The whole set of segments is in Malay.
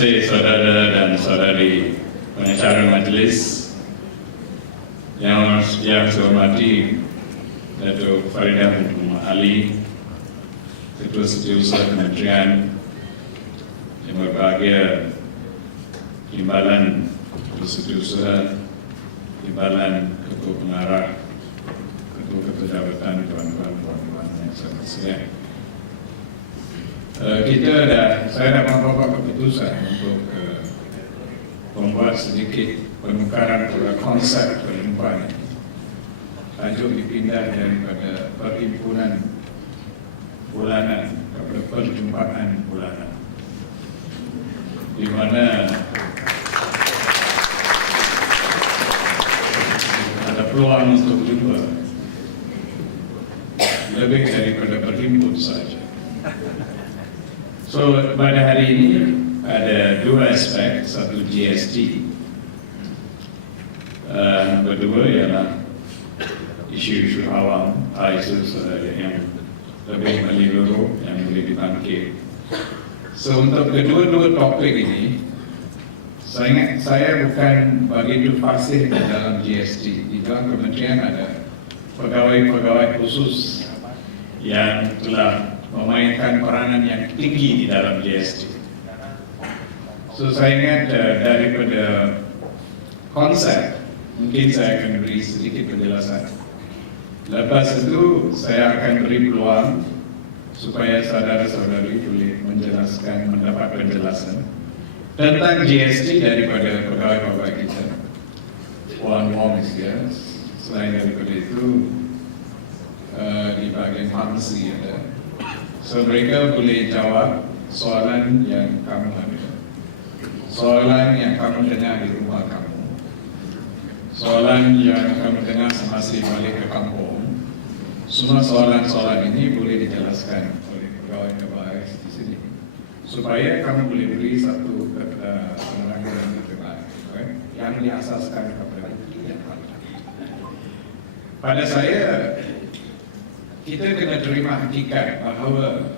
kasih saudara dan saudari pengacara majlis yang saya hormati Datuk Faridah Muhammad Ali, Ketua Setiausaha Kementerian, yang berbahagia Timbalan Ketua Setiausaha, Timbalan Ketua Pengarah, Ketua Jabatan, kawan-kawan yang saya hormati. Saya dah membuat keputusan untuk membuat sedikit penukaran pada konsep perjumpaan ini. Tajuk dipindah daripada perhimpunan bulanan kepada perjumpaan bulanan, di mana ada peluang untuk jumpa lebih daripada berhimpun saja. So pada hari ini ada dua aspek, satu GST, nombor dua ialah isu-isu awam, isu yang lebih menyeluruh yang boleh dibangkit. So untuk kedua-dua topik ini, saya bukan begitu fasih dalam GST. Di dalam kementerian ada pegawai-pegawai khusus yang telah memainkan peranan yang tinggi di dalam GST. So saya ingat daripada konsep, mungkin saya akan beri sedikit penjelasan. Lepas itu saya akan beri peluang supaya saudara-saudari boleh menjelaskan, mendapat penjelasan tentang GST daripada pegawai-pegawai kita. Puan Wong is here. Selain daripada itu, di bahagian farmasi ada. So mereka boleh jawab soalan yang kamu ada, soalan yang kamu dengar di rumah kamu, soalan yang kamu dengar semasa balik ke kampung. Semua soalan-soalan ini boleh dijelaskan oleh pegawai-pegawai di sini, supaya kamu boleh beri satu penerangan yang lebih baik, yang diasaskan kepada yang pada saya. Kita kena terima hakikat bahawa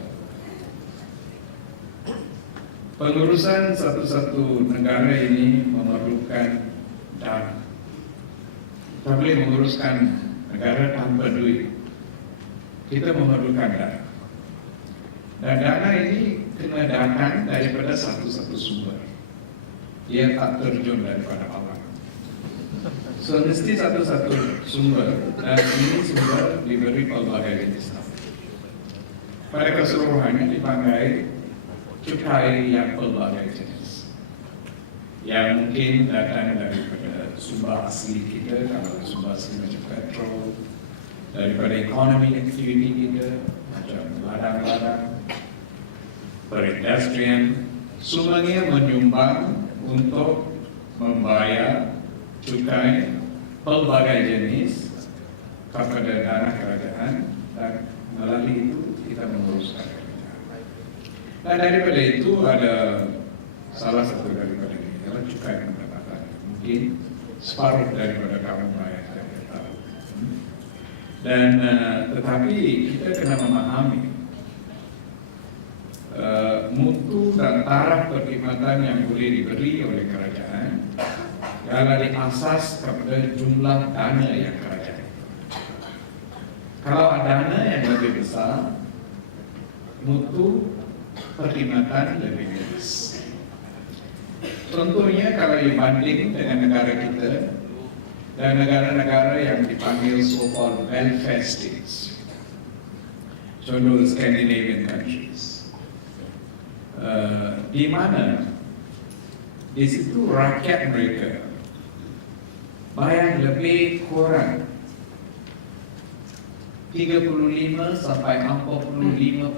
pengurusan satu-satu negara ini memerlukan dana. Tak boleh menguruskan negara tanpa duit. Kita memerlukan dana. Dan dana ini kena datang daripada satu-satu sumber. Dia tak terjun daripada awal. So mesti satu-satu sumber, dan ini sumber diberi pelbagai jenis. Pada keseluruhannya dipakai cukai yang pelbagai jenis, yang mungkin datang daripada sumber asli kita, kalau sumber asli macam petrol, daripada ekonomi aktiviti kita macam ladang-ladang, perindustrian, semuanya menyumbang untuk membayar cukai pelbagai jenis kepada dana kerajaan, dan melalui itu kita menguruskan kerajaan. Dan daripada itu ada salah satu daripada ini adalah cukai pendapatan. Mungkin separuh daripada kamu bayar setiap tahun. Dan tetapi kita kena memahami mutu dan taraf perkhidmatan yang boleh diberi oleh kerajaan adalah diasas kepada jumlah dana yang kerajaan. Kalau dana yang lebih besar, mutu perkhidmatan lebih miris. Contohnya kalau dibanding dengan negara kita dan negara-negara yang dipanggil so-called welfare states, contoh Scandinavian countries, di mana di situ rakyat mereka bayar lebih kurang 35 sampai 45%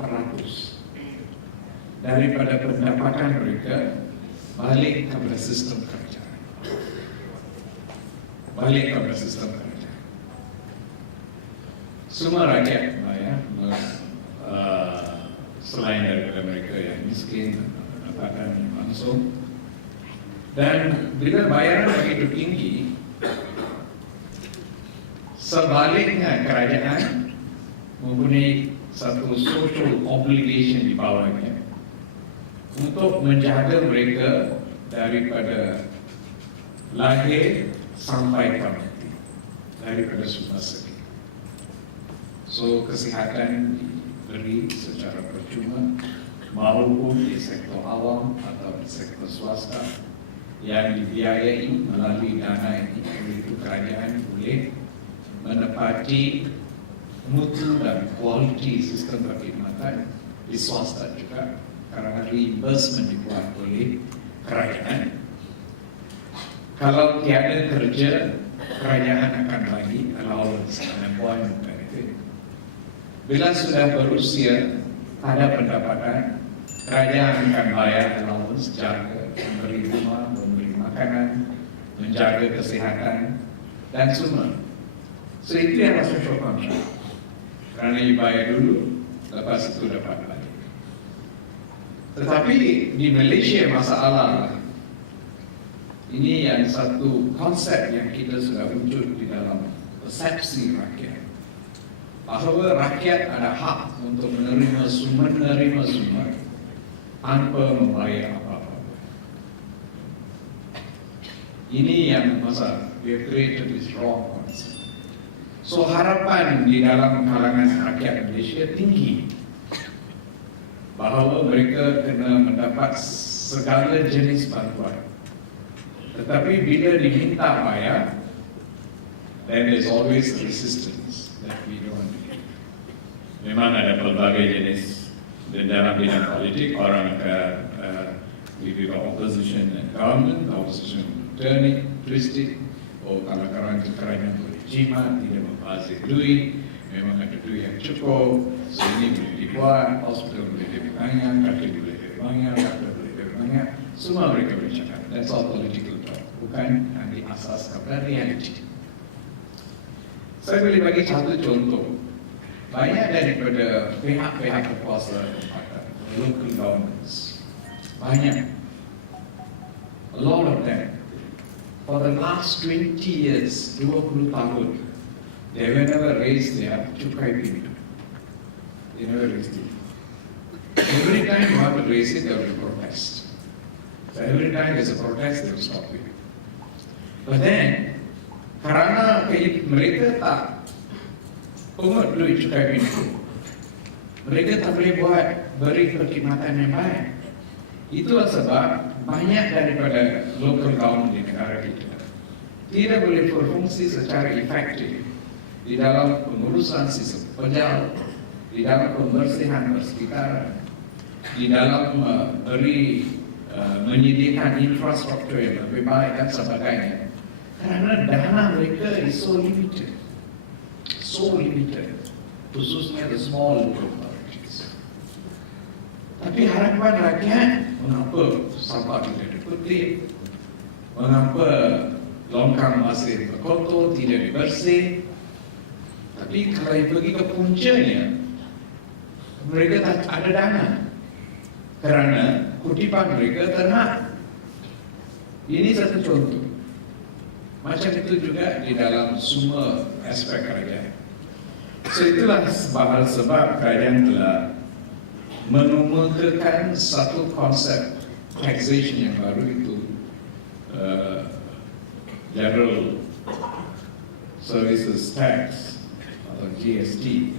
daripada pendapatan mereka balik kepada sistem kerajaan. Balik kepada sistem kerajaan. Semua rakyat bayar, selain daripada mereka yang miskin, pendapatan langsung. Dan bila bayaran begitu tinggi, sebaliknya kerajaan mempunyai satu social obligation di bawahnya untuk menjaga mereka daripada lahir sampai mati, daripada semua sakit. So kesihatan diberi secara percuma, maupun di sektor awam atau di sektor swasta yang dibiayai melalui dana ini. Itu kerajaan boleh menepati mutu dan kualiti sistem perkhidmatan di swasta juga, kerana reimbursement dibuat oleh kerajaan. Kalau tiada kerja, kerajaan akan bagi allowance unemployment benefit. Bila sudah berusia, ada pendapatan, kerajaan akan bayar allowance, jaga, memberi rumah, memberi makanan, menjaga kesihatan dan semua. So itu yang social contract. Kerana you bayar dulu, lepas itu dapat lagi. Tetapi di Malaysia masalah ini yang satu konsep yang kita sudah wujud di dalam persepsi rakyat, bahawa rakyat ada hak untuk menerima semua tanpa membayar apa-apa. Ini yang masalah. We have created this wrong concept. So harapan di dalam kalangan rakyat Malaysia tinggi bahawa mereka kena mendapat segala jenis bantuan. Tetapi bila diminta bayar, then there's always resistance that we don't need. Memang ada pelbagai jenis di dalam bidang politik, orang akan lebih opposition and government, opposition turning, twisted, kalau kerajaan boleh jimat, tidak membazir duit, memang ada duit yang cukup, so ini boleh dibuat, hospital boleh lebih banyak, kaki boleh lebih banyak, doktor boleh lebih banyak, semua mereka boleh cakap. That's all political talk, bukan yang di asas kepada reality. Saya boleh bagi satu contoh. Banyak daripada pihak-pihak berkuasa tempatan, local governments, banyak, a lot of them, for the last 20 years, 20 tahun, they have never raised their cukai pintu. They never raised it. Every time you want to raise it, they will protest. So every time there's a protest, they will stop it. But then, kerana mereka tak pungut duit cukai pintu, mereka tak boleh buat beri perkhidmatan yang baik. Itulah sebab banyak daripada local government di negara kita tidak boleh berfungsi secara efektif di dalam pengurusan sistem pajak, di dalam pembersihan persekitaran, di dalam menyediakan infrastruktur yang lebih baik dan sebagainya. Kerana dana mereka is so limited, khususnya the small local authorities. Tapi harapan rakyat, mengapa sampah tidak dikutip, mengapa longkang masih berkotor, tidak dibersih. Tapi kalau pergi ke puncanya, mereka tak ada dana, kerana kutipan mereka ternak. Ini satu contoh. Macam itu juga di dalam semua aspek kerajaan. So itulah sebab kerajaan telah mengemukakan satu konsep taxation yang baru, itu General Services Tax atau GST,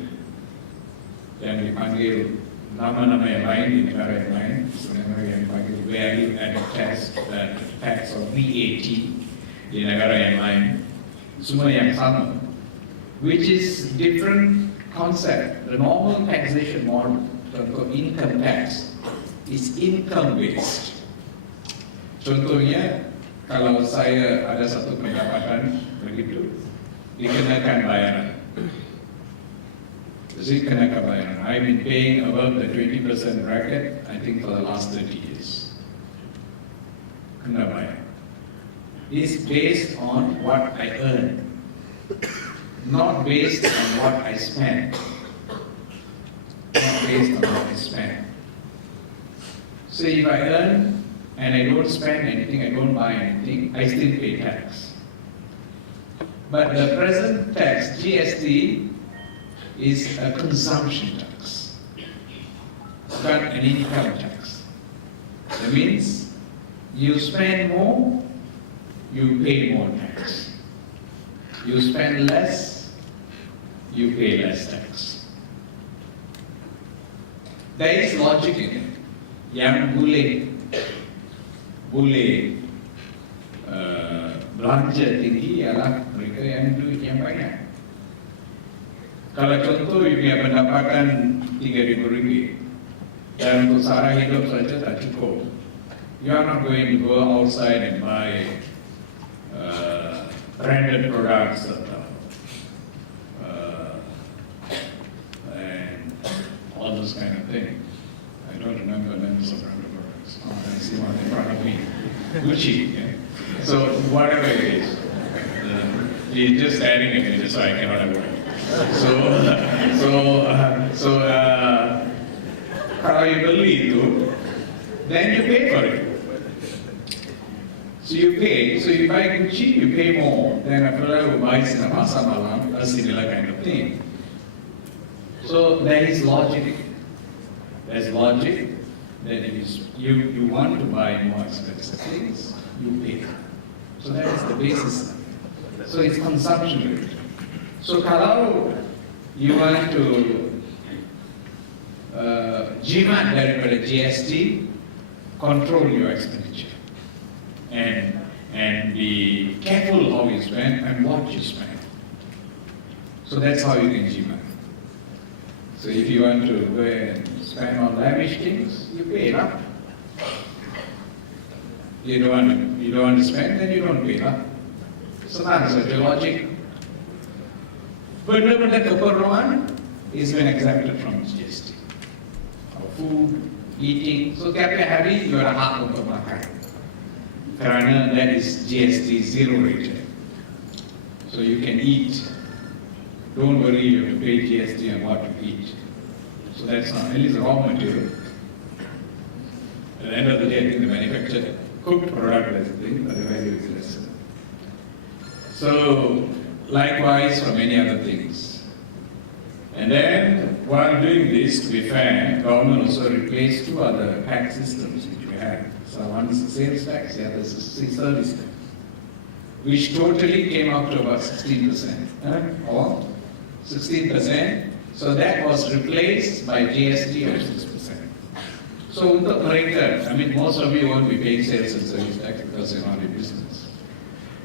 yang dipanggil nama-nama yang lain di negara yang lain, sebenarnya yang dipanggil Value Added Tax atau VAT di negara yang lain, semua yang sama, which is different concept. The normal taxation model, contoh income tax, is income based. Contohnya, kalau saya ada satu pendapatan begitu, dikenakan bayaran. Jadi kenakan bayaran. I've been paying above the 20% bracket, I think, for the last 30 years. Kena bayar. It's based on what I earn, not based on what I spend. Not based on what I spend. So if I earn and I don't spend anything, I don't buy anything, I still pay tax. But the present tax, GST, is a consumption tax, not an income tax. That means you spend more, you pay more tax. You spend less, you pay less tax. There is logic in it. Yang boleh belanja tinggi ialah mereka yang duit yang banyak. Kalau contoh you punya pendapatan RM3,000 dan untuk sara hidup saja tak cukup, you are not going to go outside and buy branded products and all those kind of thing. I don't remember the names of branded products. Oh, I see one in front of me. Gucci. Yeah. So whatever it is, he's just staring at me just so I cannot avoid. Kalau you beli itu, then you pay for it. So you pay, so you buy Gucci, you pay more than a fellow who buys in a pasar malam, a similar kind of thing. So there is logic. There's logic that it is you want to buy more expensive things, you pay. So that is the basis. So it's consumption. So kalau you want to jimat daripada GST, control your expenditure and be careful how you spend and what you spend. So that's how you can jimat. So if you want to go and spend on lavish things, you pay lah. You don't want to spend, then you don't pay lah. So that's the logic. Benda-benda keperluan is been exempted from GST. Food, eating, so tiap hari you ada hak untuk makan. Kerana that is GST zero rated. So you can eat. Don't worry, you have to pay GST on what you eat. So that's not, at least raw material. At the end of the day, I think the manufactured cooked product is the thing, but the value is less. So likewise for many other things. And then while doing this, to be fair, government also replaced two other tax systems which we had. So one is the sales tax, the other is the service tax, which totally came up to about 16%, or 16%. So that was replaced by GST of 6%. So untuk mereka, I mean, most of you won't be paying sales and service tax because you're not in business.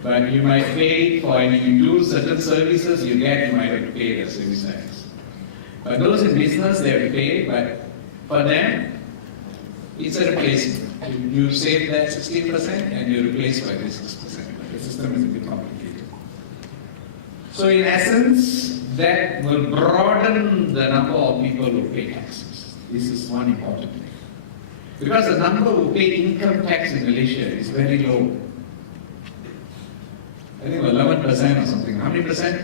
But you might pay for, when you do certain services you get, you might have to pay the service tax. But those in business, they have to pay, but for them, it's a replacement. You save that 16% and you replace by this 6%. The system is a bit complicated. So in essence, that will broaden the number of people who pay taxes. This is one important thing. Because the number who pay income tax in Malaysia is very low. I think 11% or something. How many percent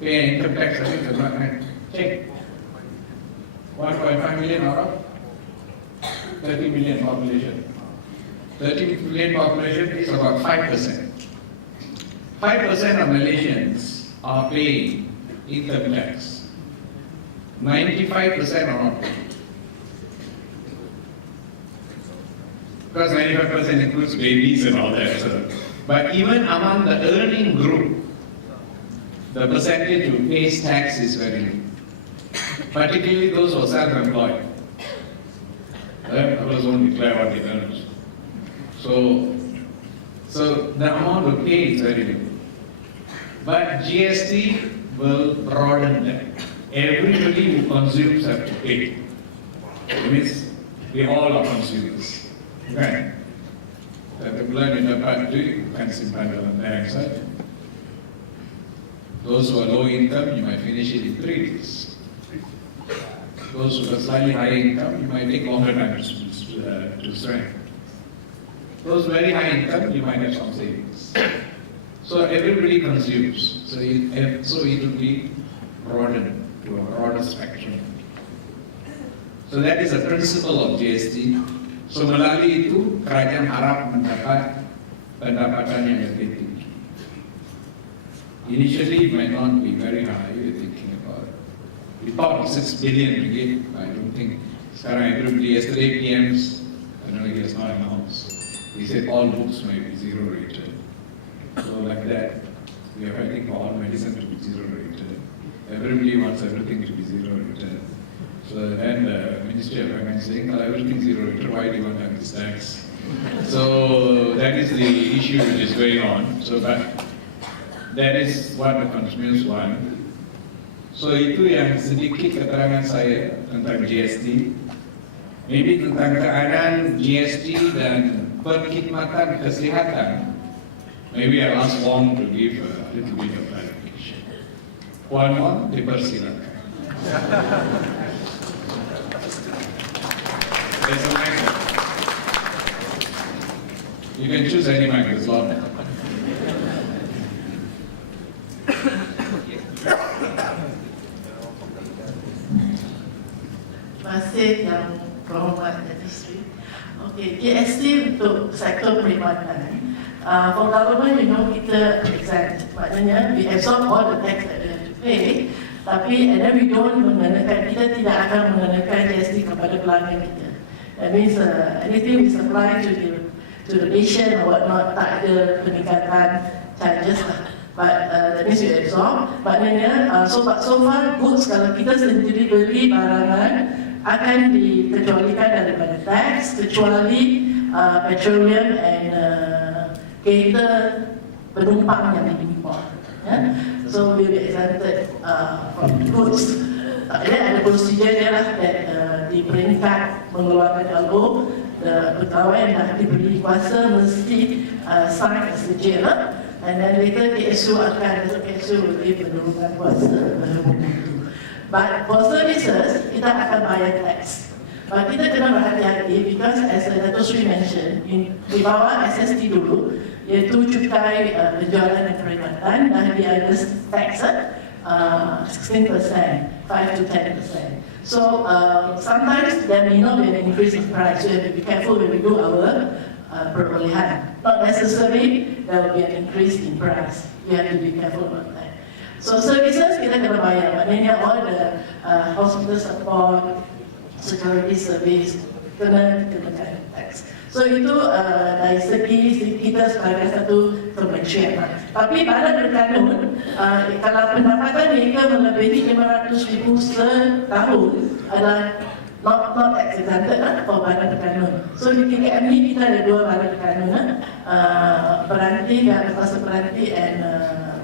pay income tax? I think it's not right. Check. 1.5 million out of 30 million population. 30 million population is about 5%. 5% of Malaysians are paying income tax. 95% are not paying. Because 95% includes babies and all that. So. But even among the earning group, the percentage who pays tax is very low. Particularly those who are self-employed. Those won't declare what they earn. So the amount to pay is very low. But GST will broaden that. Everybody who consumes have to pay. It means we all are consumers. Okay? Satu bulan you dapat duit, bukan simpan dalam bank saja. Those who are low income, you might finish it in 3 days. Those who are slightly high income, you might take longer time to spend. Those very high income, you might have some savings. So everybody consumes. So it will be broadened to a broader spectrum. So that is the principle of GST. So melalui itu, kerajaan harap mendapat pendapatan yang lebih tinggi. Initially, it might not be very high. You're thinking about, we thought 6 billion ringgit. I don't think. Sekarang everybody, yesterday PM's he has not announced. He said all books may be zero rated. So like that, we are fighting for all medicine to be zero rated. Everybody wants everything to be zero rated. So then the Ministry of Finance is saying, well, everything zero rated, why do you want to have this tax? So that is the issue which is going on. So but that is what the consumers want. So itu yang sedikit keterangan saya tentang GST. Maybe tentang keadaan GST dan perkhidmatan kesihatan. Maybe I'll ask Wong to give a little bit of clarification. Wong, dipersilakan. There's a mic. You can choose any mic as well. Masih yang berhormat Menteri. Okay, GST untuk sektor perkhidmatan. For government, kita exempt. Maknanya, we absorb all the tax that we have to pay, tapi and then we don't mengenakan, kita tidak akan mengenakan GST kepada pelanggan kita. That means anything we supply to the nation or whatnot, tak ada peningkatan charges lah. But that means we absorb. Maknanya, so far goods kalau kita sendiri beli barangan akan dikecualikan daripada tax, kecuali petroleum and kereta penumpang yang diimport. So we will be exempted from goods. Ada prosedur dia lah that di peringkat mengeluarkan LO, pegawai yang dah diberi kuasa mesti sign as legit lah. And then later KSU akan beri penurunkan kuasa itu. But for services, kita akan bayar tax. But kita kena berhati-hati because as Dato' Sri mentioned, di bawah SST dulu, iaitu cukai penjualan dan perkhidmatan, dah ada tax 16%, 5 to 10%. So sometimes there may not be an increase in price, so we have to be careful when we do our perolehan. Not necessarily there will be an increase in price. We have to be careful about that. So services kita kena bayar, maknanya all the hospital support, security service kena dikenakan tax. So itu dari segi kita sebagai satu kementerian. Tapi pada berkanun, kalau pendapatan mereka melebihi 500,000 setahun adalah not tax exempted for badan berkanun. So di KKMI kita ada dua badan berkanun, peranti dan kuasa peranti and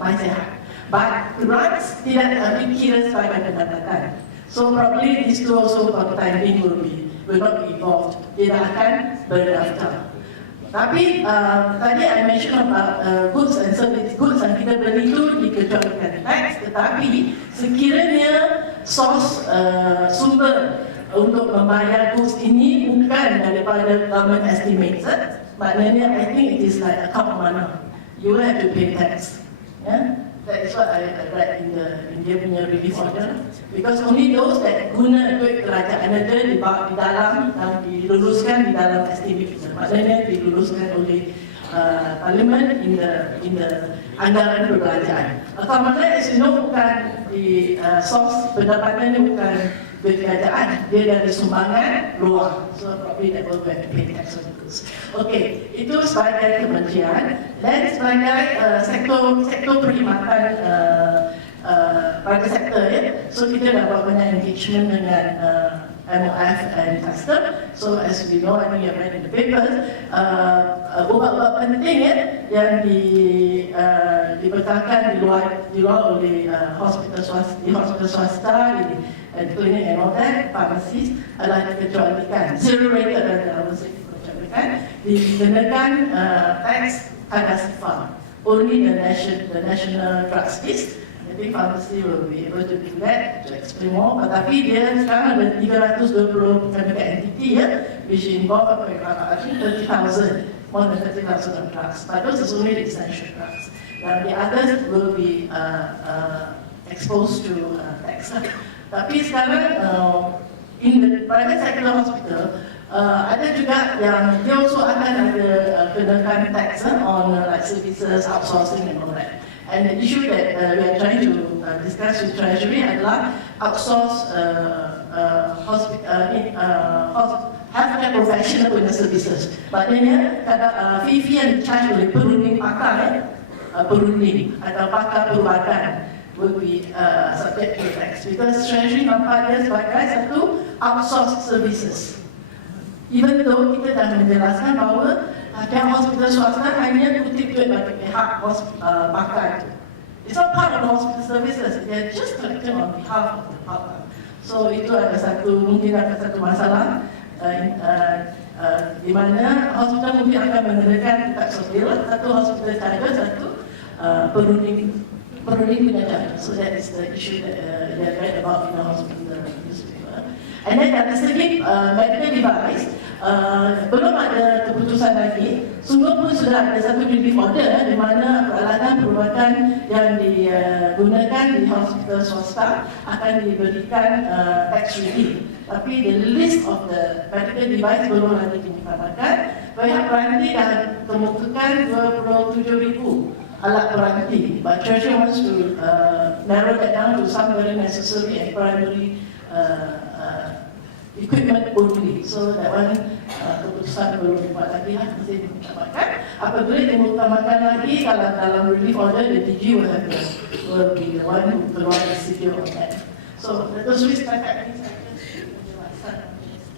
MySehat. But grants tidak dikira sebagai pendapatan. So probably these two also for the time being will not be involved. Tidak akan berdaftar. Tapi tadi I mention about goods and service. Goods yang kita beli itu dikecualikan tax, tetapi sekiranya source sumber untuk membayar goods ini bukan daripada government estimates, maknanya I think it is like account mana. You have to pay tax. Yeah? That is what I read in dia punya release order. Because only those that guna duit kerajaan ada di dalam dan diluluskan di dalam estimate kita. Maknanya diluluskan oleh Parlimen in the anggaran perbelanjaan. Atau mana as you know bukan di source pendapatannya bukan duit kerajaan, dia dari sumbangan luar. So probably that will be pay tax on goods. Okay, itu sebagai kementerian dan sebagai sektor perkhidmatan pada sektor ya. So kita dah buat banyak engagement dengan MOF and custom. So as we know, I think you have read in the papers, ubat-ubat penting ya yang dibekalkan di luar oleh hospital swasta, di klinik and all that, pharmacies adalah dikecualikan, zero rated dan dikecualikan, dikenakan tax kadasifar, only the national drugs list. I think pharmacy will be able to do that, to explain more. Tapi dia sekarang ada 320 chemical entity ya, which involve I think 30,000, more than 30,000 of drugs. But those is only the essential drugs. And the others will be exposed to tax. Tapi sekarang in the private sector hospital ada juga yang dia also akan ada kenakan tax on like services, outsourcing and all that. And the issue that we are trying to discuss with Treasury adalah outsource healthcare professional punya services. Maknanya fee yang di-charge oleh perunding pakar, perunding atau pakar perubatan will be subject to tax. Because Treasury nampak dia sebagai satu outsourced services. Even though kita dah menjelaskan bahawa pihak hospital swasta hanya kutip duit bagi pihak pakar itu. It's not part of the hospital services, they're just collecting on behalf of the pakar. So itu ada mungkin ada satu masalah di mana hospital mungkin akan menggunakan tax of bill, satu hospital charger, satu perunding punya. So that is the issue that they read about in the hospital newspaper. And then dari segi medical device, belum ada keputusan lagi. Sungguh pun sudah ada satu relief order di mana peralatan perubatan yang digunakan di hospital swasta akan diberikan tax relief. Tapi the list of the medical device belum lagi dinyatakan. Pihak peranti dah kemukakan 27,000 alat peranti. But Treasury wants to narrow that down to some very necessary and primary equipment only. So that one keputusan belum dibuat lagi, masih dimutamakan. Apabila dimutamakan lagi, kalau dalam relief order, the DG will be the one who keluar decision on that. So those we setakat ini saya penjelasan.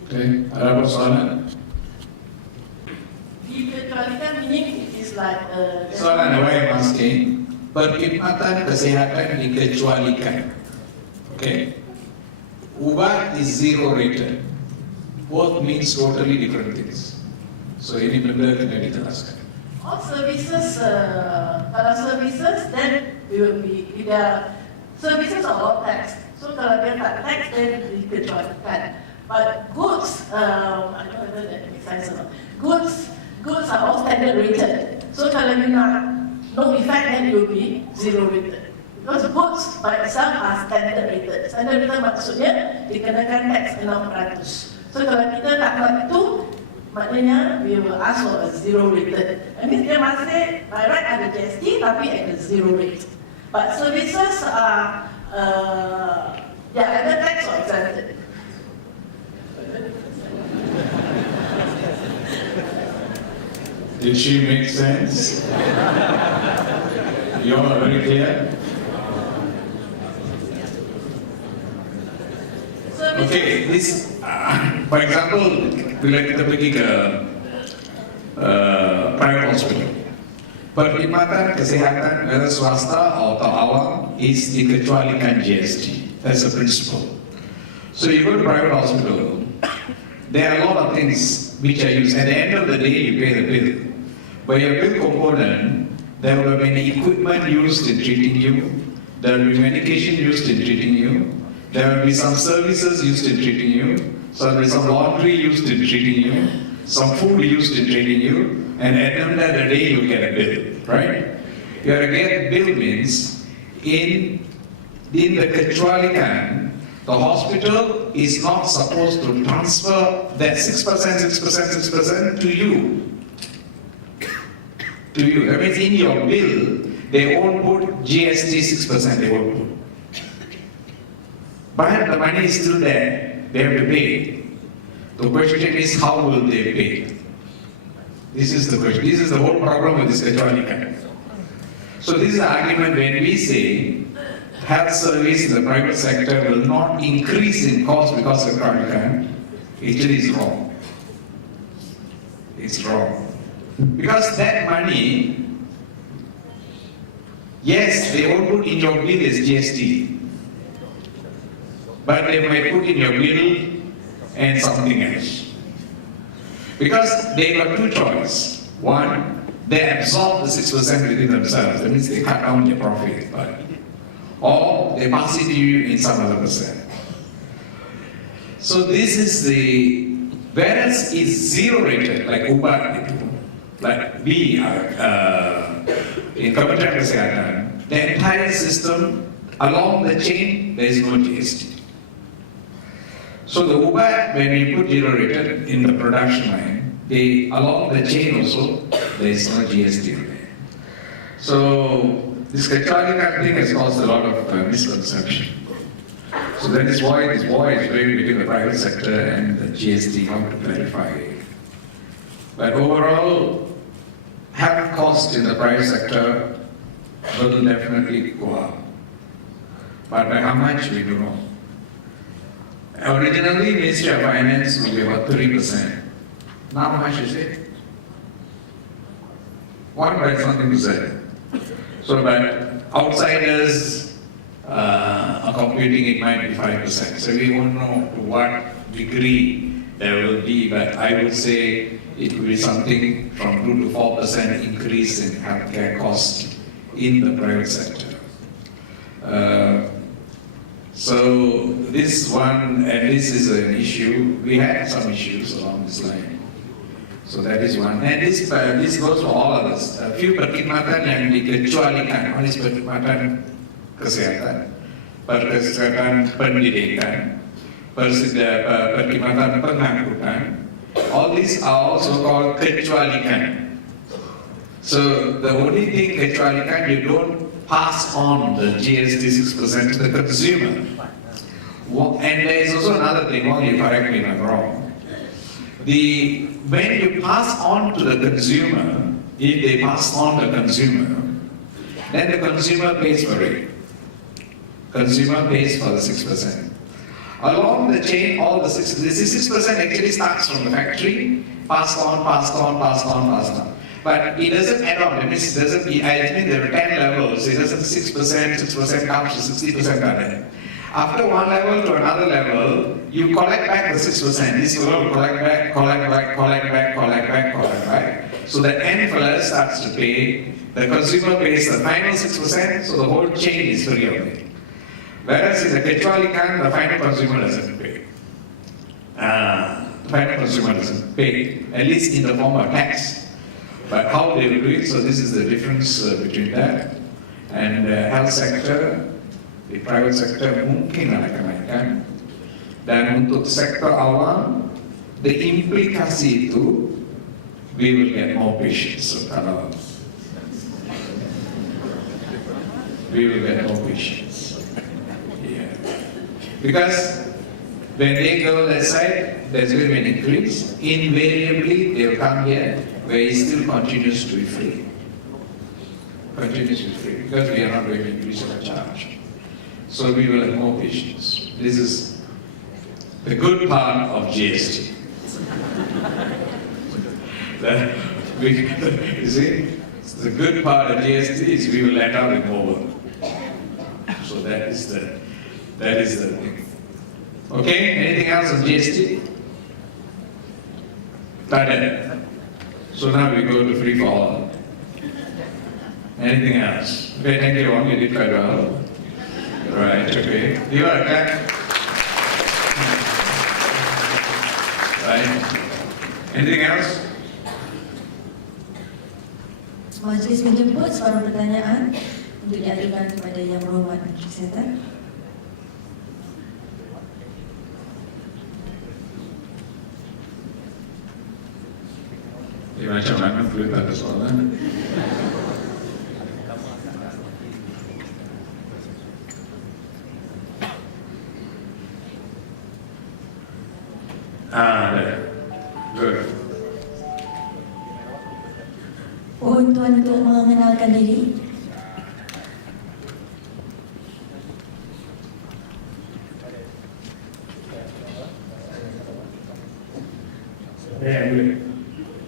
Okay, ada persoalan? Dikecualikan meaning it is like Soalan apa yang asking? Perkhidmatan kesehatan dikecualikan. Okay. Ubat is zero rated. Both means totally different things. So ini benda kena dijelaskan. all services, kalau services, then we will be, if the services are all taxed. So kalau dia tak tax, then dikecualikan. But goods, I don't know whether that makes sense or not. Goods are all standard rated. So kalau you nak no effect, then it will be zero rated. Because goods by itself are standard rated. Standard rated maksudnya dikenakan tax 6%. So kalau kita tak nak itu, maknanya we will ask for a zero rated. That means dia masih by right ada GST tapi at a zero rate. But services are either tax or exempted. Did she make sense? You all are very clear? Okay, this, for example, bila kita pergi ke private hospital, perkhidmatan kesehatan dari swasta atau awam is dikecualikan GST. That's the principle. So you go to private hospital, there are a lot of things which are used. At the end of the day, you pay the bill. But your bill component, there will be equipment used in treating you, there will be medication used in treating you, there will be some services used in treating you, so there will be some laundry used in treating you, some food used in treating you, and at the end of the day you get a bill, right? Your get bill means in the kecualikan, the hospital is not supposed to transfer that 6% to you. To you. That means in your bill, they won't put GST 6%, they won't put. But the money is still there, they have to pay. The question is, how will they pay? This is the question. This is the whole problem with this kecualikan. So this is the argument when we say health service in the private sector will not increase in cost because of kecualikan. It is wrong. It's wrong. Because that money, yes, they won't put in your bill as GST, but they might put in your bill and something else. Because they got two choices. One, they absorb the 6% within themselves. That means they cut down their profit, but or they pass it to you in some other percent. So this is the, whereas it's zero rated, like Uber, like we in Kementerian Kesehatan, the entire system along the chain there is no GST. So the Uber, when we put zero rated in the production line, they along the chain also there is no GST. So this kecualikan thing has caused a lot of misconception. So that is why this war is going between the private sector and the GST, how to clarify it. But overall, health costs in the private sector will definitely go up. But by how much, we don't know. Originally, Ministry of Finance will be about 3%. Now how much is it? One by something to say. So, but outsiders are computing it might be 5%. So we won't know to what degree there will be, but I would say it will be something from 2 to 4% increase in healthcare costs in the private sector. So this one, and this is an issue, we had some issues along this line. So that is one. And this goes for all of us. A few perkhidmatan yang dikecualikan. One is perkhidmatan kesehatan, perkhidmatan pendidikan, perkhidmatan pengangkutan. All these are also called kecualikan. So the only thing kecualikan, you don't pass on the GST 6% to the consumer. And there is also another thing, well, you correct me if I'm wrong. When you pass on to the consumer, if they pass on the consumer, then the consumer pays for it. Consumer pays for the 6%. Along the chain, all the 6% actually starts from the factory, passed on. But it doesn't add on. It means I think there are 10 levels. It doesn't 6% comes to 60% current. After one level to another level, you collect back the 6%. This will collect back. So the end fellow starts to pay. The consumer pays the final 6%. So the whole chain is free of it. Whereas in the kecualikan, the final consumer doesn't pay. The final consumer doesn't pay, at least in the form of tax. But how they will do it, so this is the difference between that. And the health sector, the private sector mungkin ada kenaikan. Dan untuk sektor awam, the implikasi itu, we will get more patients. So kalau we will get more patients. Yeah. Because when they go that side, there's going to be an increase. Invariably, they'll come here, where it still continues to be free. Continues to be free, because we are not going to increase our charge. So we will have more patients. This is the good part of GST. You see, the good part of GST is we will let out with more work. So that is the thing. Okay, anything else on GST? Done. So now we go to free for all. Anything else? Okay, thank you all. You did quite well. Right, okay. You are okay? Right. Anything else? Majlis menjemput separuh pertanyaan untuk diajukan kepada Yang Berhormat Menteri Kesihatan. Macam mana boleh tak ada soalan? Ada. Good. Mohon Tuan untuk mengenalkan diri.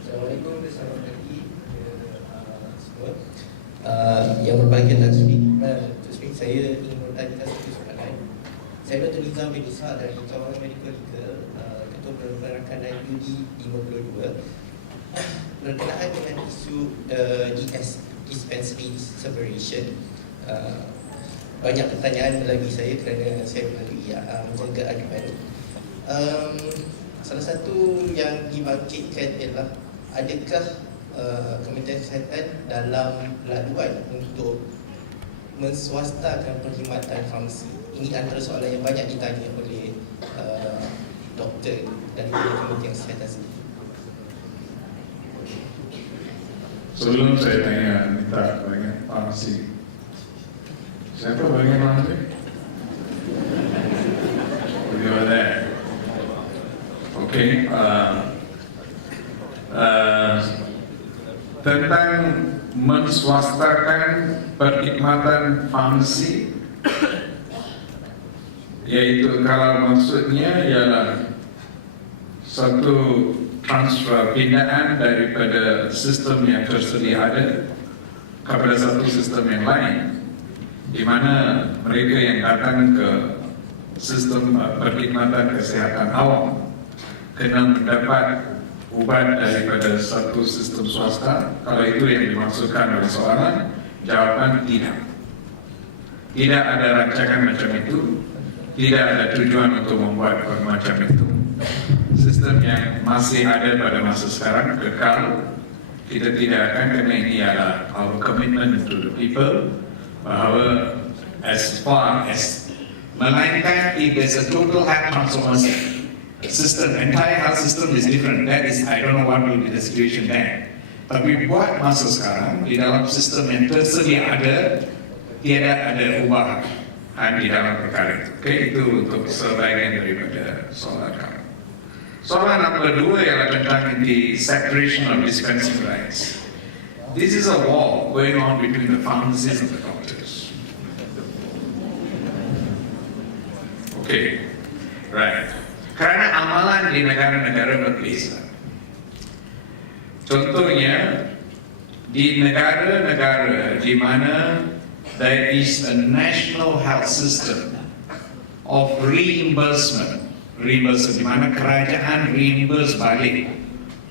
Assalamualaikum, selamat pagi semua. Yang berbahagia dan speak, saya ingin bertanya satu soalan. Saya Dr. Nizam bin Ishaq dari Cawangan Medical Legal, Ketua Penerangan UD 52. Berkenaan dengan isu dispensary separation, banyak pertanyaan melalui saya kerana saya melalui menjaga argumen. Salah satu yang dibangkitkan ialah adakah Kementerian Kesihatan dalam laluan untuk menswastakan perkhidmatan farmasi? Ini antara soalan yang banyak ditanya oleh doktor dan Kementerian Kesihatan sendiri. Sebelum saya tanya, minta bagian farmasi. Siapa bagian farmasi? tentang menswastakan perkhidmatan farmasi, iaitu kalau maksudnya ialah satu transfer pindaan daripada sistem yang tersedia ada kepada satu sistem yang lain, di mana mereka yang datang ke sistem perkhidmatan kesihatan awam kena mendapat ubat daripada satu sistem swasta. Kalau itu yang dimaksudkan oleh soalan, jawapan tidak. Tidak ada rancangan macam itu, tidak ada tujuan untuk membuat macam itu. Sistem yang masih ada pada masa sekarang kekal. Kita tidak akan, kerana ini adalah our commitment to the people, bahawa as far as melainkan if there's a total health transformation system, entire health system is different. That is, I don't know what will be the situation then. Tapi buat masa sekarang di dalam sistem yang tersedia ada, tiada ada ubahan di dalam perkara itu. Okay, itu untuk sebahagian daripada soalan kamu. Soalan nombor 2 ialah tentang the separation of dispensing rights. This is a war going on between the pharmacists and the doctors. Okay, right. Kerana amalan di negara-negara berbeza. Contohnya, di negara-negara di mana there is a national health system of reimbursement, di mana kerajaan reimburse balik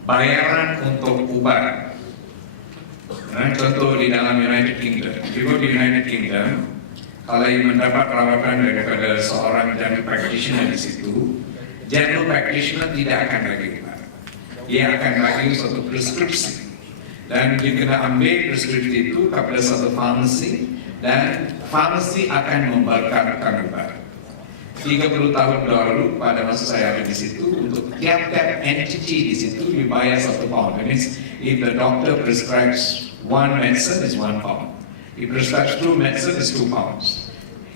bayaran untuk ubat. Contoh di dalam United Kingdom. If you go to United Kingdom, kalau mendapat rawatan daripada seorang general practitioner di situ, general practitioner tidak akan lagi ubat. Dia akan lagi suatu preskripsi, dan dia kena ambil preskripsi itu kepada satu farmasi, dan farmasi akan membekalkan ubat. 30 tahun lalu pada masa saya ada di situ, untuk tiap-tiap entity di situ dibayar £1. That means if the doctor prescribes one medicine is £1. He prescribes 2 medicine is £2.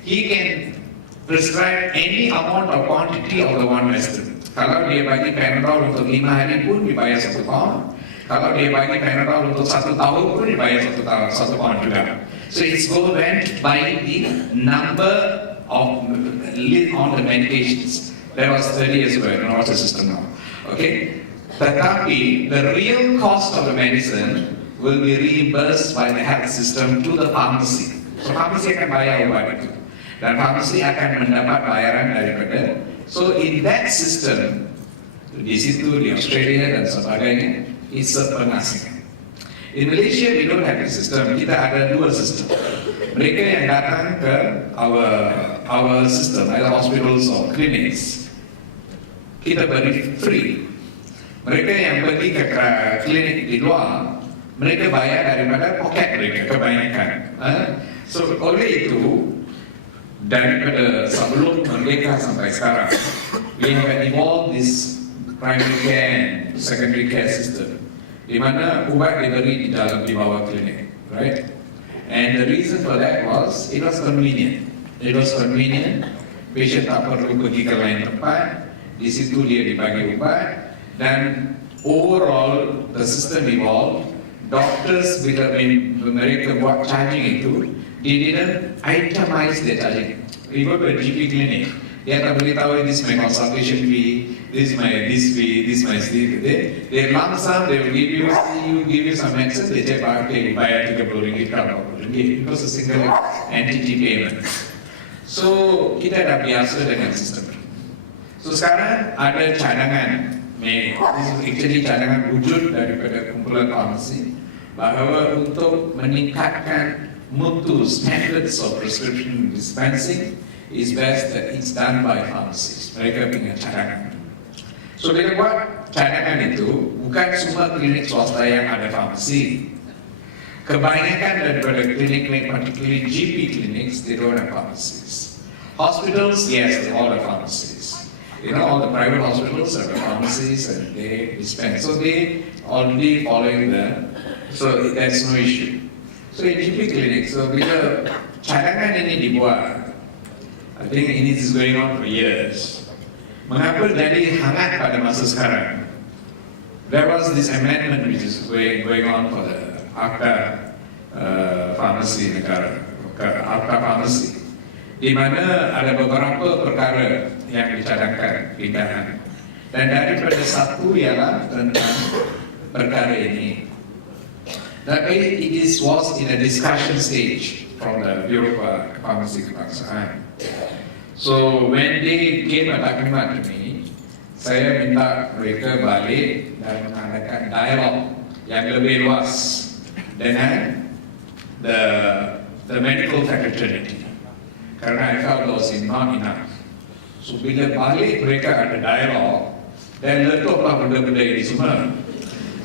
He can prescribe any amount or quantity of the one medicine. Kalau dia bagi Panadol untuk 5 hari pun dibayar £1. Kalau dia bagi Panadol untuk 1 tahun pun dibayar £1 juga. So it's governed by the number of on the medications. That was 30 years ago. I don't know what's the system now. Okay, tetapi the real cost of the medicine will be reimbursed by the health system to the pharmacy. So pharmacy akan bayar ubat itu, dan pharmacy akan mendapat bayaran daripada. So in that system, di situ di Australia dan sebagainya, it's a pengasingan. In Malaysia, we don't have a system. Kita ada 2 sistem. Mereka yang datang ke our system, either hospitals or clinics, kita beri free. Mereka yang pergi ke klinik di luar, mereka bayar daripada poket mereka kebanyakan. So oleh itu, daripada sebelum merdeka sampai sekarang, we have evolved this primary care and secondary care system, di mana ubat diberi di bawah klinik, right? And the reason for that was it was convenient. It was convenient. Patient tak perlu pergi ke lain tempat. Di situ dia dibagi ubat, dan overall the system evolved. Doctors bila mereka buat charging itu, they didn't itemize their charging. We go to a GP clinic, dia tak beritahu this my consultation fee, this my this fee, this my fee. They lump sum, they will give you some medicine, they say, okay, bayar RM30 kalau RM40, because a single entity payment. So kita dah biasa dengan sistem ini. So sekarang ada cadangan, this is actually cadangan wujud daripada kumpulan farmasi, bahawa untuk meningkatkan mutu standards of prescription dispensing, is best that it's done by pharmacies. Mereka punya cadangan. So bila buat cadangan itu, bukan semua klinik swasta yang ada farmasi. Kebanyakan daripada klinik-klinik, particularly GP clinics, they don't have pharmacies. Hospitals, yes, they all have pharmacies. You know, all the private hospitals have pharmacies and they dispense. So they already following the, so that's no issue. So in GP clinics, so bila cadangan ini dibuat, I think this is going on for years. Mengapa jadi hangat pada masa sekarang? There was this amendment which is going on for the Akta Farmasi Negara, Akta Farmasi, di mana ada beberapa perkara yang dicadangkan pindahan. Dan daripada satu ialah tentang perkara ini. That it was in a discussion stage from the Bureau of Pharmacy Kebangsaan. So when they gave a document to me, saya minta mereka balik dan mengadakan dialog yang lebih luas dengan the medical fraternity. Karena I felt it was not enough. So bila balik mereka ada dialog dan letuplah benda-benda ini semua.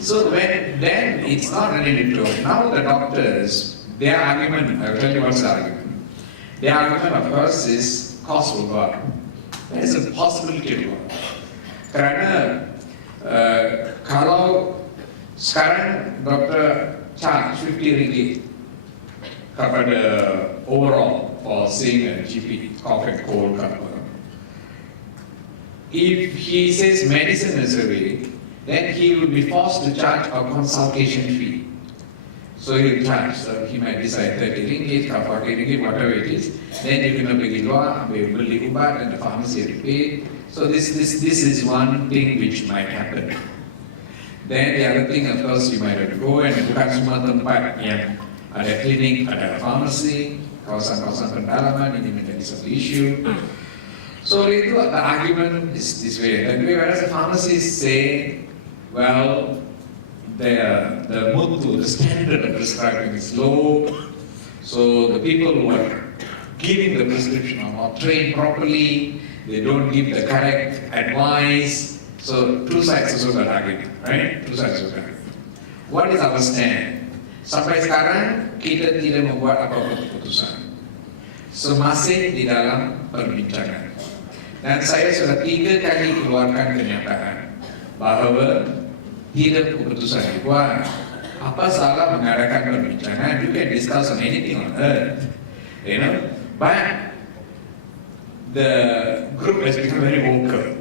So then it's not really true. Now the doctors, their argument, I'll tell you what's the argument. Their argument of course is cost will go up. There is a possibility to go up. Kerana kalau sekarang doktor charge RM50 kepada overall for seeing a GP, cough and cold cover. If he says medicine is away, then he will be forced to charge a consultation fee. So he will charge, so he might decide RM30, RM40, whatever it is. Then you can pergi luar, ambil beli ubat and the pharmacy will pay. So this is one thing which might happen. Then the other thing, of course, you might have to go and bukan semua tempat yang ada klinik, ada pharmacy, kawasan-kawasan pendalaman ini menjadi satu issue. So itu the argument is this way. That way, whereas the pharmacists say, well, the mutu, the standard of prescribing is low, so the people who are giving the prescription are not trained properly, they don't give the correct advice. So two sides also got argument, right? Two sides also got argument. What is our stand? Sampai sekarang kita tidak membuat apa-apa keputusan. So masih di dalam perbincangan. Dan saya sudah 3 kali keluarkan kenyataan bahawa tidak keputusan dibuat. Apa salah mengadakan perbincangan? You can discuss on anything on earth, you know. But the group has become very vocal.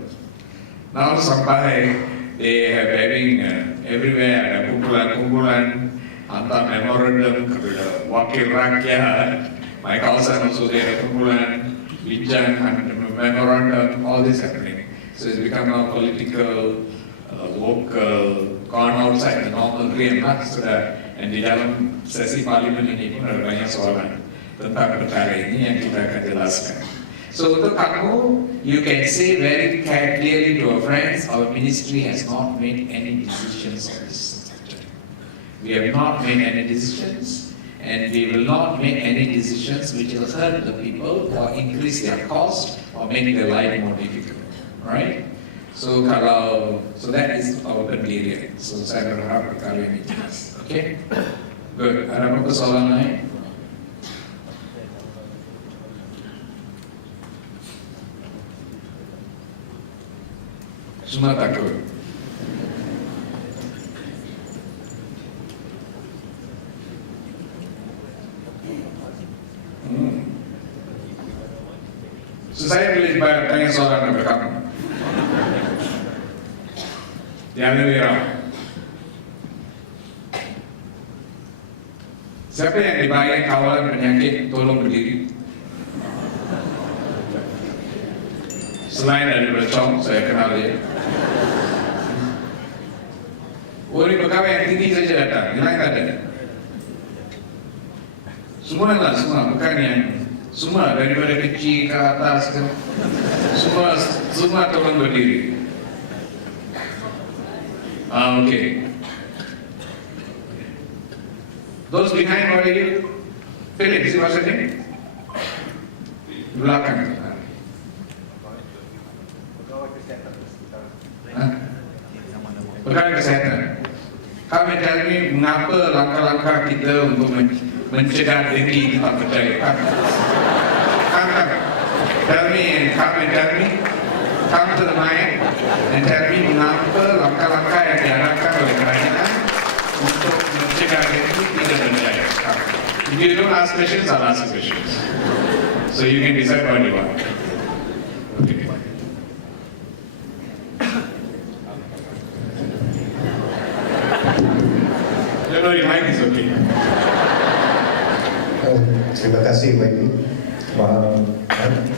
Now sampai they have having everywhere ada kumpulan-kumpulan antar memorandum kepada wakil rakyat. My kawasan also they have kumpulan bincang memorandum, all this happening. So it's become now political, local, gone outside the normal realm lah sudah. Dan di dalam sesi parlimen ini pun ada banyak soalan tentang perkara ini yang kita akan jelaskan. So untuk kamu, you can say very clearly to our friends, our ministry has not made any decisions on this sector. We have not made any decisions, and we will not make any decisions which will hurt the people or increase their cost or make their life more difficult. Right? So that is our pendirian. So saya berharap perkara ini jelas. Okay? Good. Ada apa soalan lain? Semua takut. So saya boleh tanya soalan kepada kamu. The other way around. Siapa yang dibayar kawalan penyakit tolong berdiri? Selain daripada Chong, saya kenal dia. Orang pegawai yang tinggi saja datang, yang lain tak ada. Semua lah, semua, bukan yang semua daripada kecil ke atas ke, semua tolong berdiri. Okay. Those behind, what are you? Philip, is it what's your name? Belakang. Pegawai kesehatan. Kami tell me mengapa langkah-langkah kita untuk mencegah dengki kita percaya. Tell me, come to the mic and tell me mengapa langkah-langkah yang diarahkan oleh kerajaan untuk mencegah dengki tidak percaya. If you don't ask questions, I'll ask questions. So you can decide what you want. Okay. No, your mic is okay. kasih Wendy.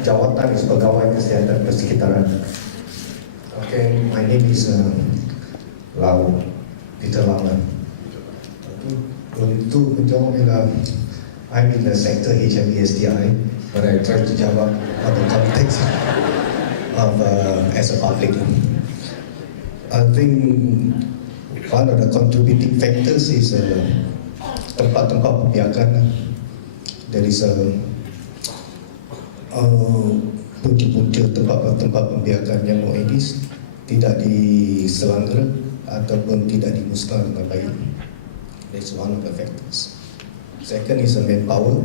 Jawatan is Pegawai Kesihatan Persekitaran. Okay, my name is Lau, Peter Lama. Untuk menjawab I'm in the sector HMESTI, but I try to jawab on the context of as a public. I think one of the contributing factors is tempat-tempat pembiakan. There is a punca-punca tempat-tempat pembiakan nyamuk Aedes tidak diselenggara ataupun tidak dimusnahkan dengan baik. That's one of the factors. Second is the manpower,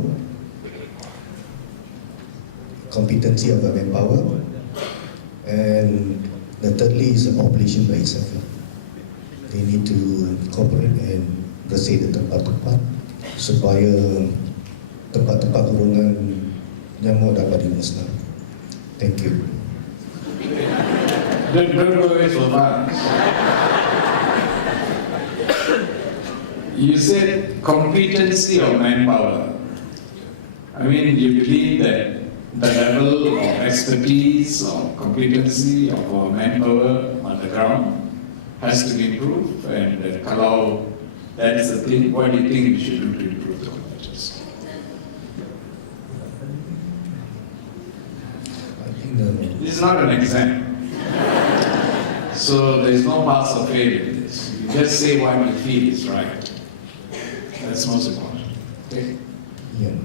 competency of the manpower, and the thirdly is the population by itself. They need to cooperate and bersih di tempat-tempat supaya tempat-tempat kurungan nyamuk dapat dimusnahkan. Thank you. Don't go away so fast. You said competency of manpower. I mean, you believe that the level of expertise or competency of our manpower on the ground has to be improved, and kalau that is the thing, what do you think we should do to improve the measures? I think This is not an exam. So there is no pass or fail in this. You just say what you feel is right. That's most important. Okay? yeah.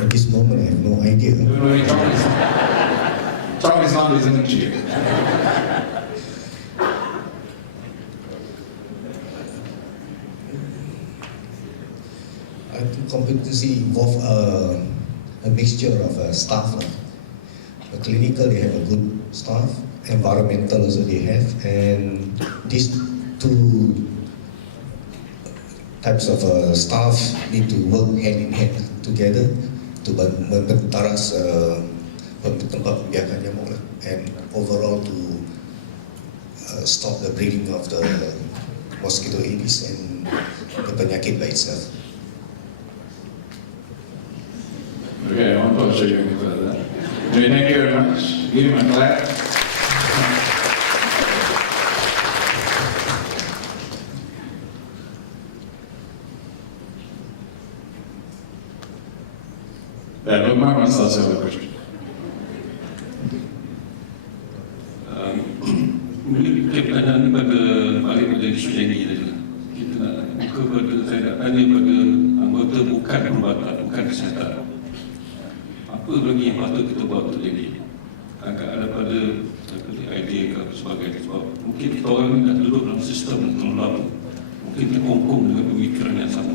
At this moment, I have no idea. Tom is not listening to you. I think competency involve a mixture of staff. Clinical, they have a good staff. Environmental also they have, and these two types of staff need to work hand in hand together to membentaras tempat pembiakan nyamuk lah, and overall to stop the breeding of the mosquito Aedes and the penyakit by itself. Okay, I want to show you further. Thank you very much. Give him a clap. Lukman wants to ask you a question. Mungkin pertanyaan pada balik pada isu ini tadi. Kita nak buka pada, saya nak tanya pada anggota bukan perubatan, bukan kesihatan. Apa lagi yang patut kita buat untuk jadi? Agak ada pada seperti idea ke apa sebagainya. Sebab mungkin kita orang ni dah duduk dalam sistem yang terlalu lama. Mungkin terkongkong dengan pemikiran yang sama.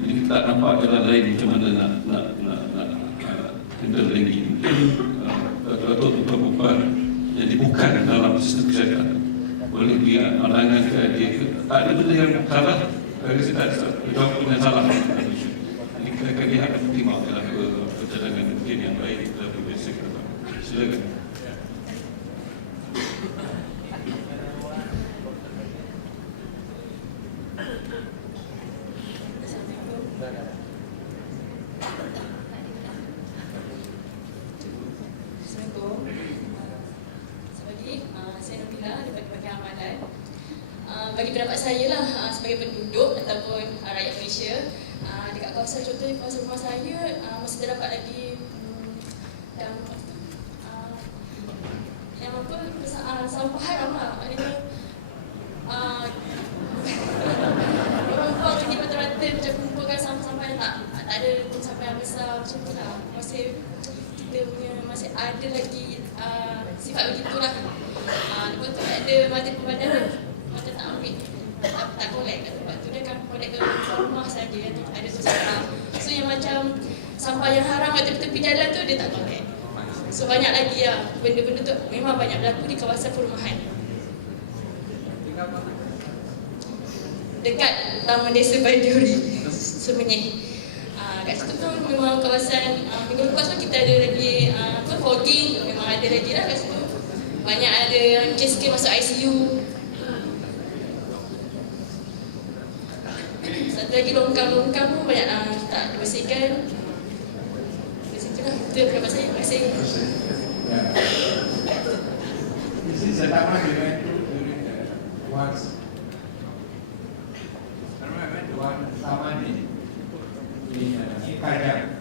Jadi kita tak nampak jalan lain macam mana nak handle lagi. Mungkin Datuk Tuan jadi bukan dalam sistem kesihatan. Boleh dia pandangan ke dia ke. Tak ada benda yang salah. Saya tak ada jawab yang salah. Jadi kita akan lihat dan pertimbang dalam perjalanan mungkin yang baik dalam basic. Silakan. Bagi pendapat saya lah, sebagai penduduk ataupun rakyat Malaysia, dekat kawasan, contohnya kawasan rumah saya, masih terdapat lagi yang apa, sampah haram lah. Maknanya orang buang lagi rata-rata macam kumpulkan sampah-sampah yang tak ada pun sampah yang besar macam tu lah. Kita punya masih ada lagi sifat begitulah. Lepas tu ada Majlis Pembadanan. Macam tak ambil, tak collect kat tempat tu, dia akan collect ke rumah saja atau ada tu sampah. So yang macam sampah yang haram kat tepi-tepi jalan tu dia tak collect. So banyak lagi lah, benda-benda tu memang banyak berlaku di kawasan perumahan. Dekat Taman Desa Baiduri, Semenyih. Kat situ pun memang kawasan minggu lepas tu kita ada lagi fogging, memang ada lagi lah kat situ. Banyak ada kes-kes masuk ICU. Satu lagi longkang-longkang pun banyak tak bersihkan. Bersihkan lah, itu pendapat saya. Terima kasih. Yeah. This is a Dharma we went to during once. Dharma went to one Saman in Kajang.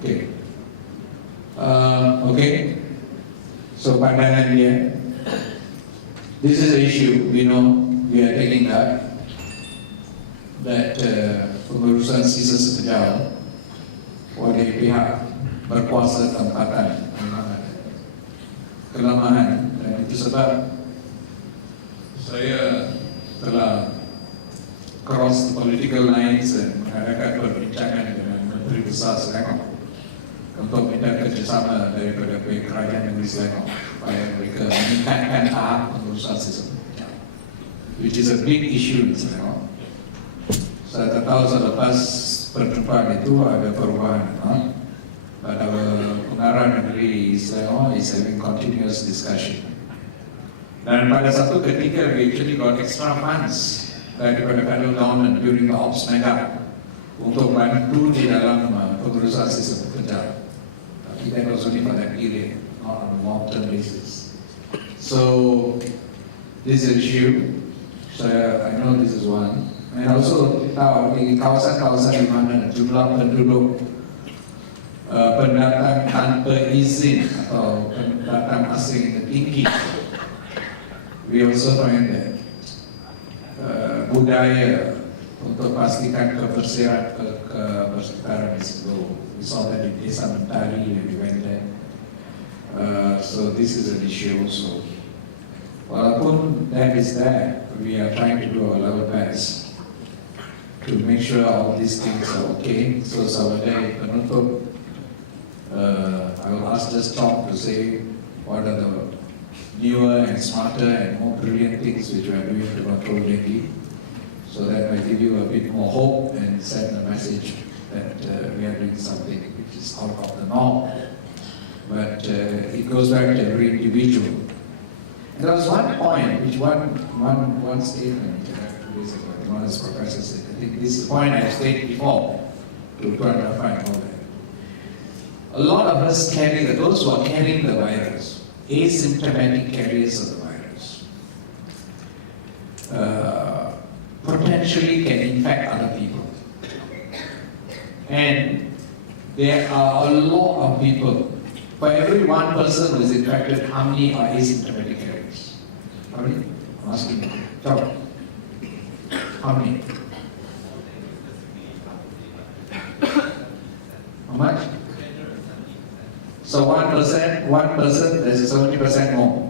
Okay. Okay. So pandangan dia, this is an issue, we know, we are taking that pengurusan sisa sekejap oleh pihak berkuasa tempatan memang kelemahan, dan itu sebab saya telah cross the political lines dan mengadakan perbincangan dengan Menteri Besar Selangor untuk minta kerjasama daripada pihak kerajaan negeri Selangor supaya mereka meningkatkan tahap pengurusan sistem, which is a big issue in Selangor. Saya tak tahu selepas perjumpaan itu ada perubahan, pada pengarah negeri Selangor is having continuous discussion. Dan pada satu ketika we actually got extra funds daripada federal government during the Ops Mega untuk bantu di dalam pengurusan sistem pekerja. That was only for that period, not on a long-term basis. So, this is an issue. So, I know this is one. And also, tahu di kawasan-kawasan di mana jumlah penduduk pendatang tanpa izin atau pendatang asing tinggi, we also find that budaya untuk pastikan kebersihan kebersihan is low. We saw that in Desa Mentari when we went there. So this is an issue also. Walaupun that is there, we are trying to do our level best to make sure all these things are okay. So Sawadai penutup, I will ask just Tom to say what are the newer and smarter and more brilliant things which we are doing to control dengue. So that might give you a bit more hope and send a message that we are doing something which is out of the norm. But it goes back to every individual. And there was one point, which one statement 2 days ago, one of the professors said, I think this is the point I stated before to identify all that. A lot of us carry, those who are carrying the virus, asymptomatic carriers of the virus, potentially can infect other people. And there are a lot of people. For every one person who is infected, how many are asymptomatic carriers? How many? I'm asking you. Tell. How many? How much? So 1%, there's 70% more.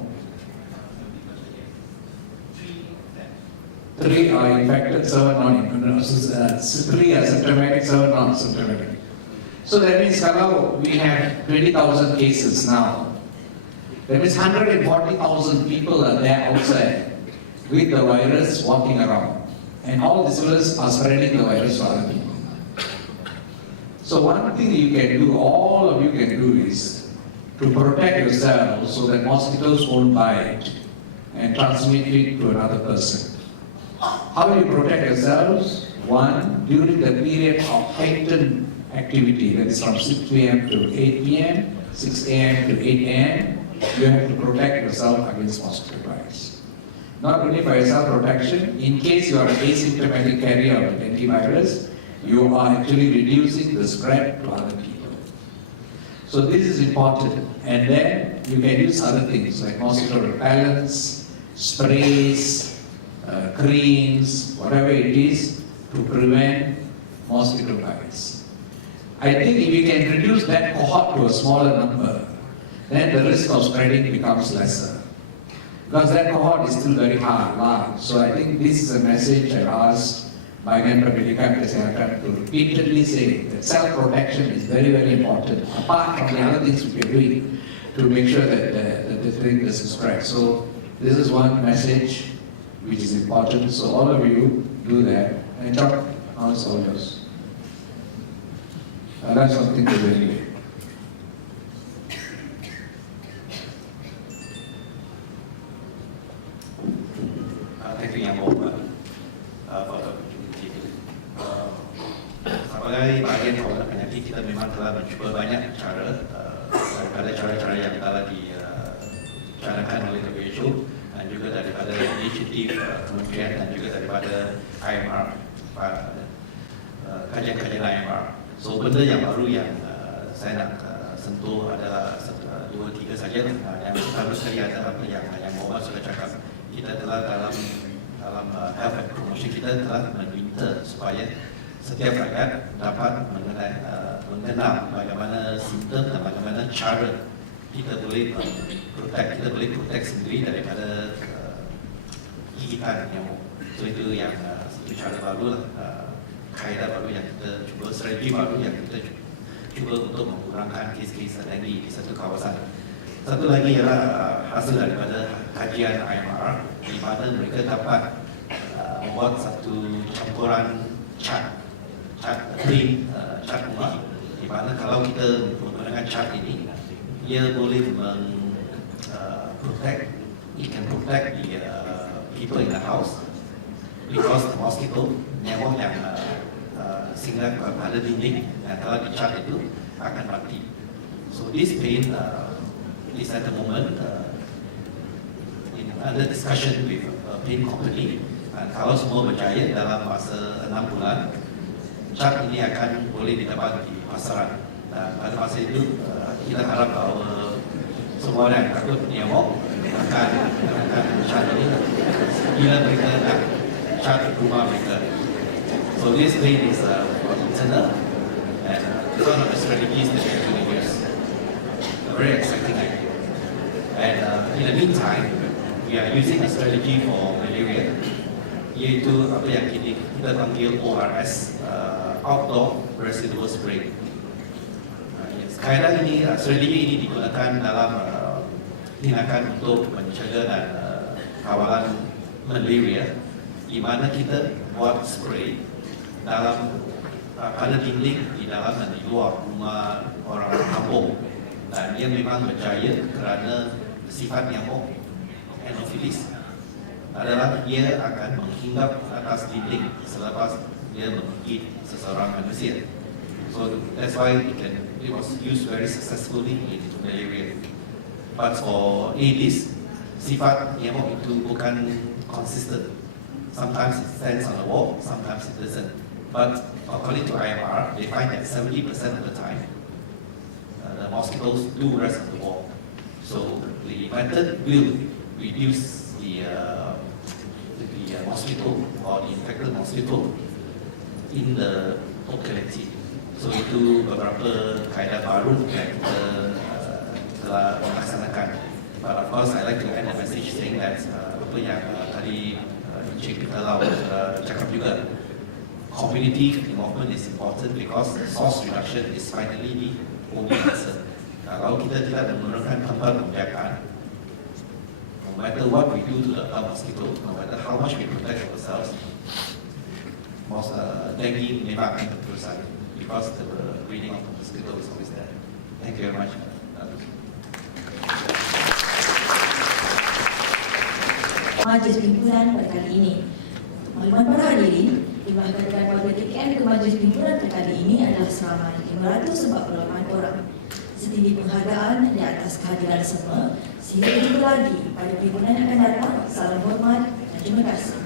3 are infected, 7 not. 3 are symptomatic, 7 not symptomatic. So that means kalau we have 20,000 cases now, that means 140,000 people are there outside with the virus walking around. And all these virus are spreading the virus to other people. So one thing you can do, all of you can do is to protect yourselves so that mosquitoes won't bite and transmit it to another person. How do you protect yourselves? One, during the period of heightened activity, that is from 6 p.m. to 8 p.m., 6 a.m. to 8 a.m., you have to protect yourself against mosquito bites. Not only for yourself protection, in case you are an asymptomatic carrier of the dengue virus, you are actually reducing the spread to other people. So this is important. And then you can use other things like mosquito repellents, sprays, creams, whatever it is, to prevent mosquito bites. I think if you can reduce that cohort to a smaller number, then the risk of spreading becomes lesser. Because that cohort is still very large. So I think this is a message I asked Bahagian Pendidikan Kesehatan to repeatedly say that self-protection is very, very important, apart from the other things we are doing to make sure that the thing doesn't spread. So this is one message which is important. So all of you do that. And Chuck, now it's all yours. That's something to value. Thank you Yang Mohamad for the opportunity. Sebagai bahagian kawalan penyakit, kita memang telah mencuba banyak cara daripada cara-cara yang telah dicarakan oleh WHO dan juga daripada inisiatif kementerian dan juga daripada IMR, kajian-kajian IMR. So benda yang baru yang saya nak sentuh adalah 2-3 saja. Yang pertama sekali adalah apa yang Mohamad sudah cakap. Kita telah dalam health and promotion kita telah meminta supaya setiap rakyat dapat mengenal bagaimana simptom dan bagaimana cara kita boleh protect sendiri daripada gigitan nyamuk. So itu yang satu cara baru lah, kaedah baru yang kita cuba, strategi baru yang kita cuba untuk mengurangkan kes-kes dengue di satu kawasan. Satu lagi ialah hasil daripada kajian IMR di mana mereka dapat membuat satu campuran cat rumah, di mana kalau kita menggunakan cat ini, ia boleh it can protect the people in the house because the mosquito, nyamuk yang singgah pada dinding yang telah dicat itu akan mati. So this pain is at the moment in under discussion with a paint company. Kalau semua berjaya dalam masa 6 bulan, cat ini akan boleh didapat di pasaran. Dan pada masa itu kita harap bahawa semua orang yang takut nyamuk akan cat ini bila mereka nak cat rumah mereka. So this paint is internal and it's one of the strategies that we're going to use. A very exciting idea. And in the meantime, we are using a strategy for malaria, iaitu apa yang kita panggil ORS, Outdoor Residual Spray. Kaedah ini, strategi ini digunakan dalam tindakan untuk mencegah dan kawalan malaria, di mana kita buat spray dalam pada dinding di dalam dan di luar rumah orang kampung, dan ia memang berjaya kerana sifat nyamuk Anopheles adalah ia akan menghinggap atas dinding selepas dia menggigit seseorang manusia. So that's why it was used very successfully in malaria. But for Aedes, sifat nyamuk itu bukan consistent. Sometimes it stands on the wall, sometimes it doesn't. But according to IMR, they find that 70% of the time, the mosquitoes do rest on the wall. So the method will reduce the mosquito or the infected mosquito in the locality. So itu beberapa kaedah baru yang kita telah melaksanakan. But of course, I like to end the message saying that apa yang tadi Encik Peter Lau cakap juga, community involvement is important because source reduction is finally the only answer. Kalau kita tidak menggunakan tempat penjagaan, no matter what we do to the mosquito, no matter how much we protect ourselves, dengue memang akan berterusan because the breeding of the mosquito is always there. Thank you very much. Majlis Pimpinan pada kali ini. Makluman para hadirin, dimakamkan pada KKM ke Majlis Pimpinan pada kali ini adalah seramai 548 orang. Setinggi penghargaan di atas kehadiran semua. Sehingga jumpa lagi pada pimpinan yang akan datang. Salam hormat dan terima kasih.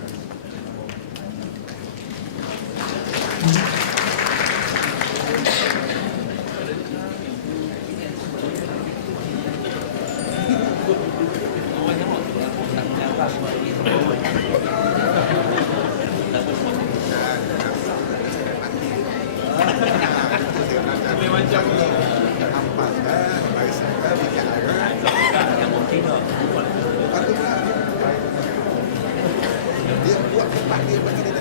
Dia buat tempat dia bagi dia